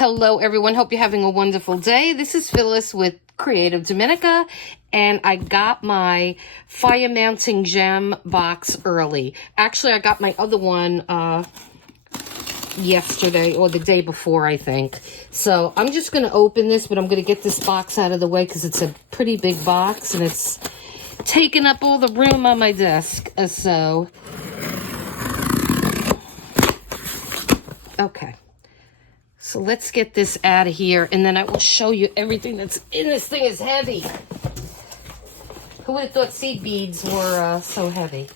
Hello everyone, hope you're having a wonderful day. This is Phyllis with CreativeDomenica, and I got my fire mounting gem box early. Actually, I got my other one yesterday or the day before, I think. So I'm just going to open this, but I'm going to get this box out of the way because it's a pretty big box and it's taking up all the room on my desk. Okay. So let's get this out of here, and then I will show you everything that's in this thing. Is heavy. Who would have thought seed beads were so heavy?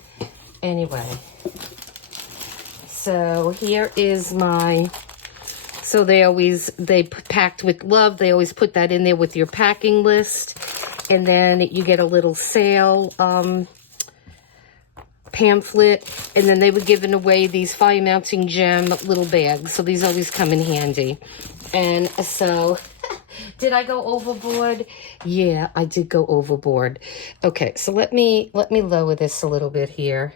Anyway. So here is my, so they packed with love. They always put that in there with your packing list. And then you get a little sale pamphlet, and then they were giving away these fire mounting gem little bags, so these always come in handy. And so did I go overboard? Yeah, I did go overboard. Okay, so let me lower this a little bit here,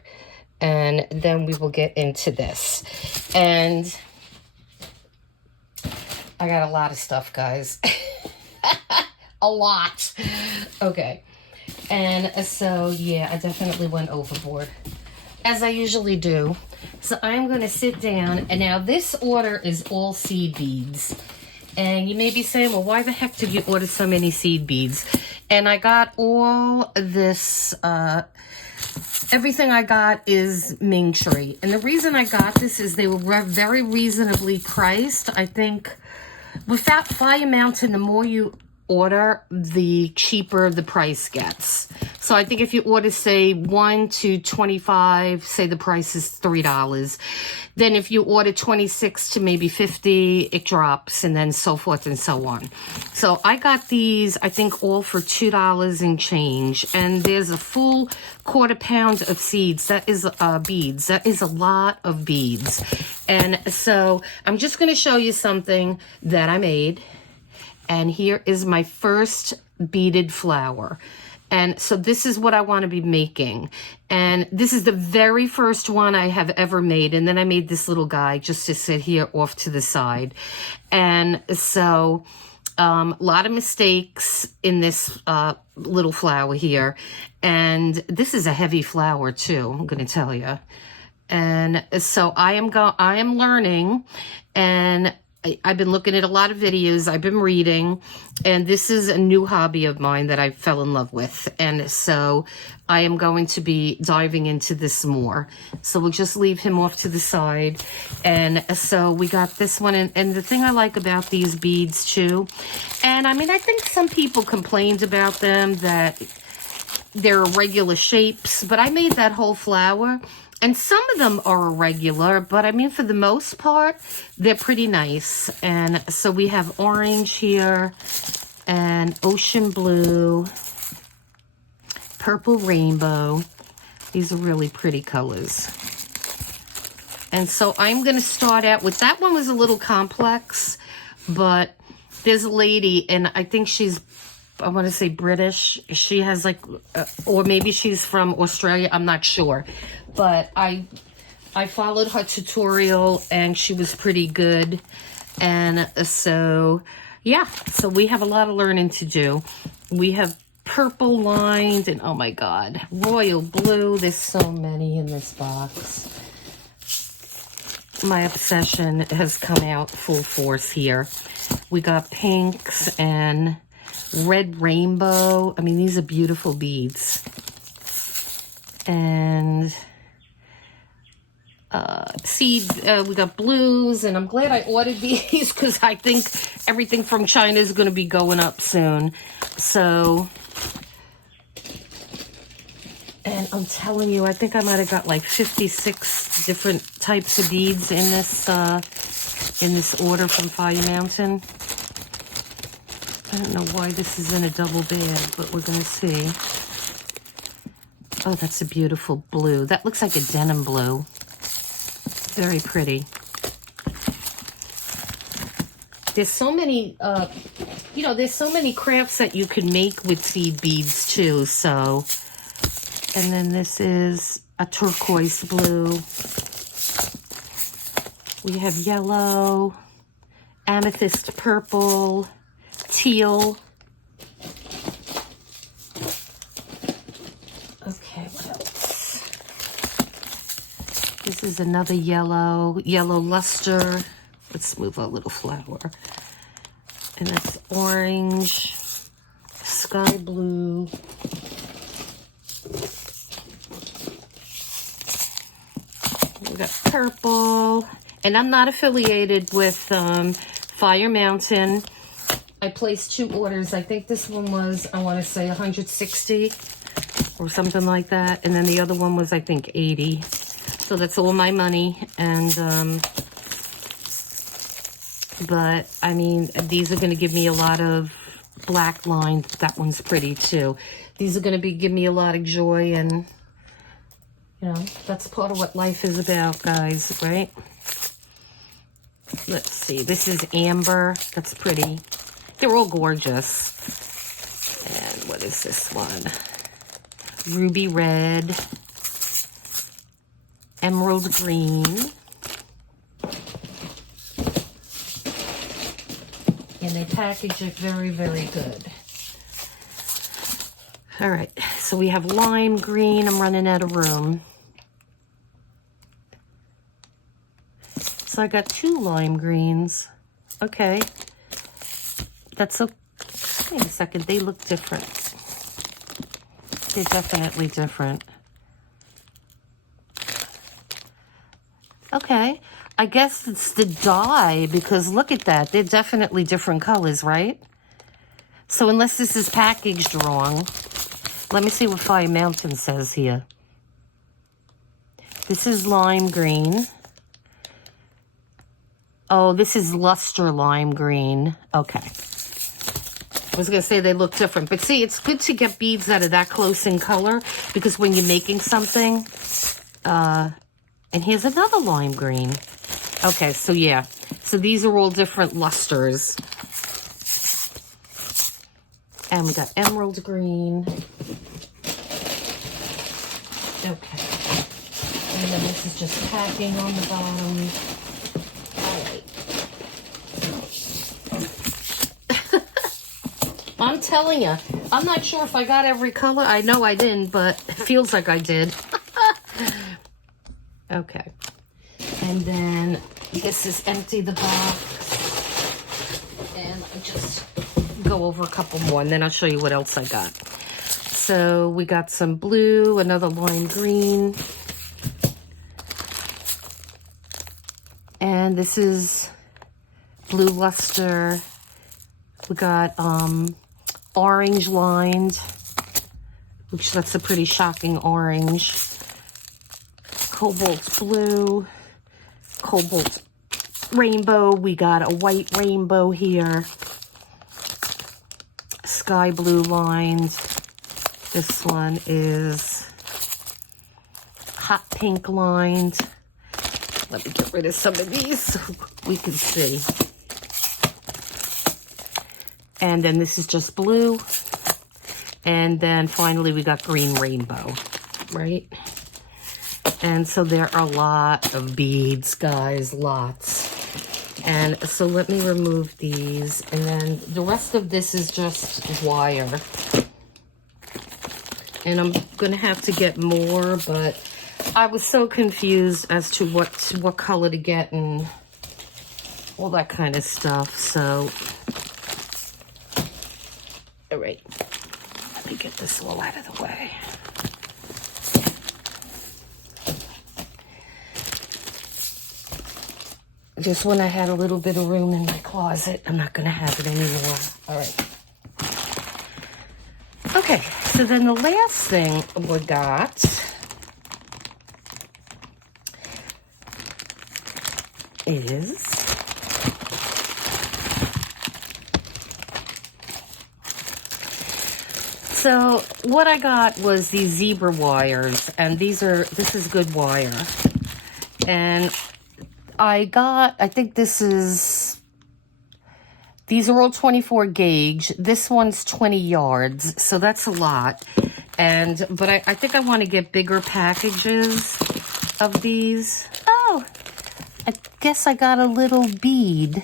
and then we will get into this. And I got a lot of stuff, guys. A lot. Okay. And so, yeah, I definitely went overboard, as I usually do. So I'm going to sit down, and now this order is all seed beads. And you may be saying, well, why the heck did you order so many seed beads? And I got all this, everything I got is Ming Tree. And the reason I got this is they were very reasonably priced. I think without fire mounting, the more you order, the cheaper the price gets. So I think if you order, say, 1 to 25, say the price is $3. Then if you order 26 to maybe 50, it drops, and then so forth and so on. So I got these, I think, all for $2 and change. And there's a full quarter pound of seeds. That is beads. That is a lot of beads. And so I'm just going to show you something that I made. And here is my first beaded flower. And so this is what I want to be making. And this is the very first one I have ever made. And then I made this little guy just to sit here off to the side. And so a lot of mistakes in this little flower here. And this is a heavy flower too, I'm going to tell you. And so I am learning, and I've been looking at a lot of videos, I've been reading, and this is a new hobby of mine that I fell in love with. And so I am going to be diving into this more. So we'll just leave him off to the side. And so we got this one. And the thing I like about these beads too, and I mean, I think some people complained about them that they're irregular shapes, but I made that whole flower. And some of them are irregular, but I mean, for the most part, they're pretty nice. And so we have orange here, and ocean blue, purple rainbow. These are really pretty colors. And so I'm going to start out with, that one was a little complex, but there's a lady, and I think she's, I want to say British. She has like, or maybe she's from Australia, I'm not sure. But I followed her tutorial, and she was pretty good. And so, yeah, so we have a lot of learning to do. We have purple lined, and oh my God, royal blue. There's so many in this box. My obsession has come out full force here. We got pinks and red rainbow. I mean, these are beautiful beads. And seeds, we got blues, and I'm glad I ordered these because I think everything from China is going to be going up soon. So, and I'm telling you, I think I might have got like 56 different types of beads in this order from Fire Mountain. I don't know why this is in a double bag, but we're going to see. Oh, that's a beautiful blue. That looks like a denim blue. Very pretty. There's so many, there's so many crafts that you can make with seed beads too. So, and then this is a turquoise blue. We have yellow amethyst purple, teal. Okay, what else? This is another yellow luster. Let's move our little flower. And that's orange, sky blue. We got purple. And I'm not affiliated with Fire Mountain. I placed 2 orders. I think this one was, I want to say 160 or something like that. And then the other one was, I think, 80. So that's all my money. And, but, I mean, these are going to give me a lot of black lines. That one's pretty, too. These are going to give me a lot of joy. And, you know, that's part of what life is about, guys, right? Let's see. This is amber. That's pretty. They're all gorgeous. And what is this one? Ruby red. Emerald green. And they package it very, very good. All right. So we have lime green. I'm running out of room. So I got 2 lime greens. Okay. That's okay. Wait a second. They look different. They're definitely different. Okay. I guess it's the dye because look at that. They're definitely different colors, right? So unless this is packaged wrong, let me see what Fire Mountain says here. This is lime green. Oh, this is luster lime green. Okay. I was going to say they look different. But see, it's good to get beads that are that close in color because when you're making something, and here's another lime green. Okay, so yeah. So these are all different lusters. And we got emerald green. Okay. And then this is just packing on the bottom. I'm telling you, I'm not sure if I got every color. I know I didn't, but it feels like I did. Okay. And then this is empty the box. And I just go over a couple more, and then I'll show you what else I got. So we got some blue, another lime green. And this is blue luster. We got orange lined, which that's a pretty shocking orange. Cobalt blue, cobalt rainbow. We got a white rainbow here. Sky blue lined. This one is hot pink lined. Let me get rid of some of these so we can see. And then this is just blue. And then finally we got green rainbow, right? And so there are a lot of beads, guys, lots. And so let me remove these. And then the rest of this is just wire. And I'm going to have to get more, but I was so confused as to what color to get and all that kind of stuff. So, all right, let me get this all out of the way. Just when I had a little bit of room in my closet, I'm not going to have it anymore. All right. Okay, so then the last thing we got is so what I got was these zebra wires, and this is good wire. And I think these are all 24 gauge. This one's 20 yards, so that's a lot. But I think I want to get bigger packages of these. Oh, I guess I got a little bead.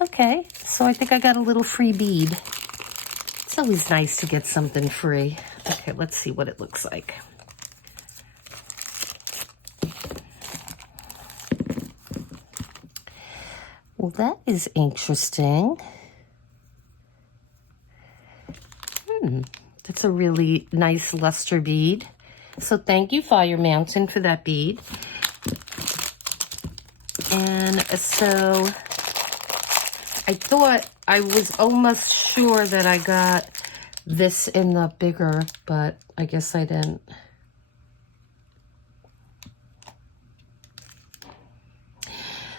Okay, so I think I got a little free bead. It's always nice to get something free. Okay, let's see what it looks like. Well, that is interesting. That's a really nice luster bead. So thank you, Fire Mountain, for that bead. And so I thought, I was almost sure that I got this in the bigger, but I guess I didn't.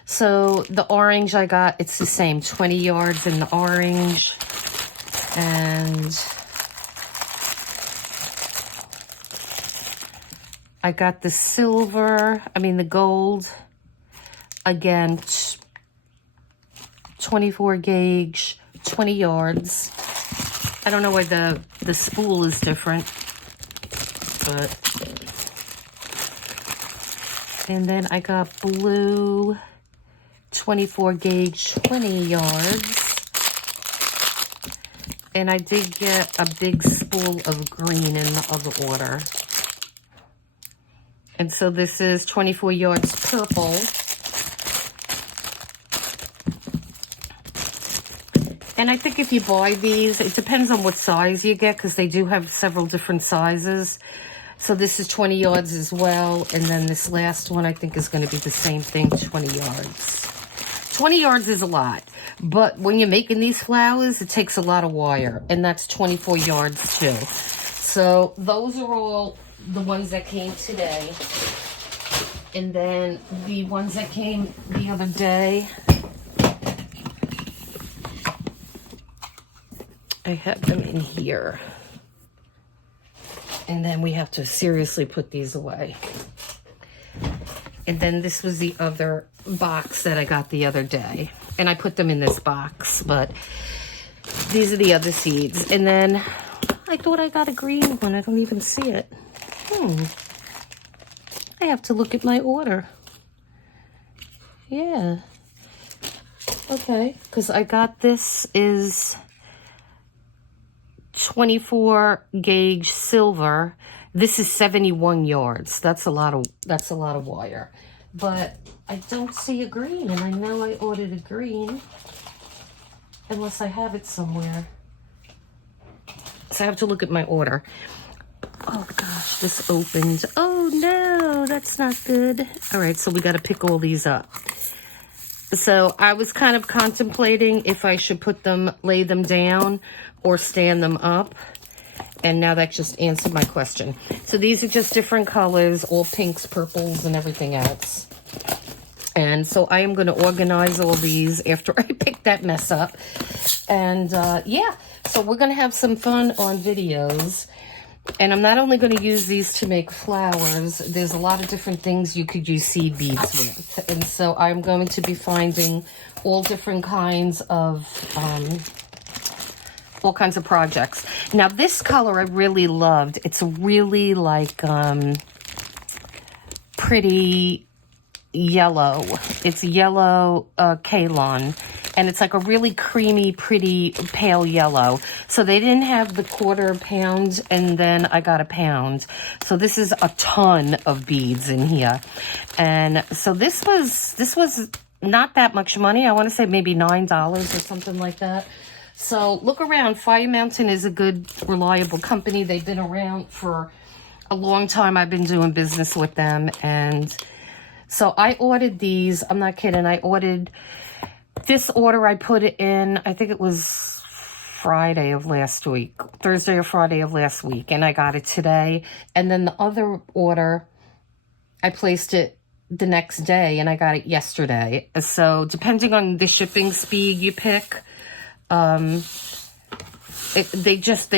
So the orange I got, it's the same, 20 yards in the orange. And I got the silver, the gold, again, 24 gauge, 20 yards. I don't know why the spool is different, but, and then I got blue, 24 gauge, 20 yards. And I did get a big spool of green in the other order. And so this is 24 yards purple. And I think if you buy these, it depends on what size you get, because they do have several different sizes. So this is 20 yards as well. And then this last one I think is going to be the same thing, 20 yards. 20 yards is a lot. But when you're making these flowers, it takes a lot of wire. And that's 24 yards too. So those are all the ones that came today. And then the ones that came the other day, I have them in here. And then we have to seriously put these away. And then this was the other box that I got the other day. And I put them in this box, but these are the other seeds. And then I thought I got a green one. I don't even see it. I have to look at my order. Yeah. Okay, because I got this is 24 gauge silver. This is 71 yards. That's a lot of wire. But I don't see a green, and I know I ordered a green unless I have it somewhere. So I have to look at my order. Oh gosh, this opened. Oh no, that's not good. All right, so we got to pick all these up. So I was kind of contemplating if I should lay them down or stand them up. And now that just answered my question. So these are just different colors, all pinks, purples, and everything else. And so I am going to organize all these after I pick that mess up. And yeah, so we're going to have some fun on videos. And I'm not only going to use these to make flowers, there's a lot of different things you could use seed beads with. And so I'm going to be finding all different kinds of projects. Now this color I really loved. It's really like pretty yellow. It's yellow Kalon. And it's like a really creamy, pretty pale yellow. So they didn't have the quarter pound, and then I got a pound. So this is a ton of beads in here. And so this was not that much money. I want to say maybe $9 or something like that. So look around. Fire Mountain is a good, reliable company. They've been around for a long time. I've been doing business with them. And so I ordered these. I'm not kidding. I ordered this order. I put it in, I think it was Friday of last week, Thursday or Friday of last week. And I got it today. And then the other order, I placed it the next day and I got it yesterday. So depending on the shipping speed you pick, they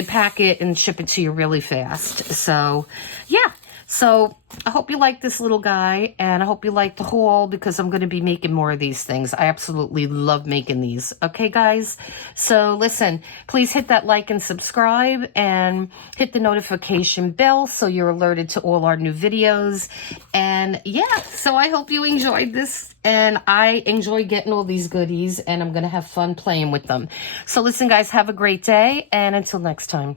pack it and ship it to you really fast. So yeah, So I hope you like this little guy, and I hope you like the haul, because I'm going to be making more of these things. I absolutely love making these. Okay, guys? So listen, please hit that like and subscribe, and hit the notification bell so you're alerted to all our new videos. And yeah, so I hope you enjoyed this, and I enjoy getting all these goodies, and I'm going to have fun playing with them. So listen, guys, have a great day, and until next time.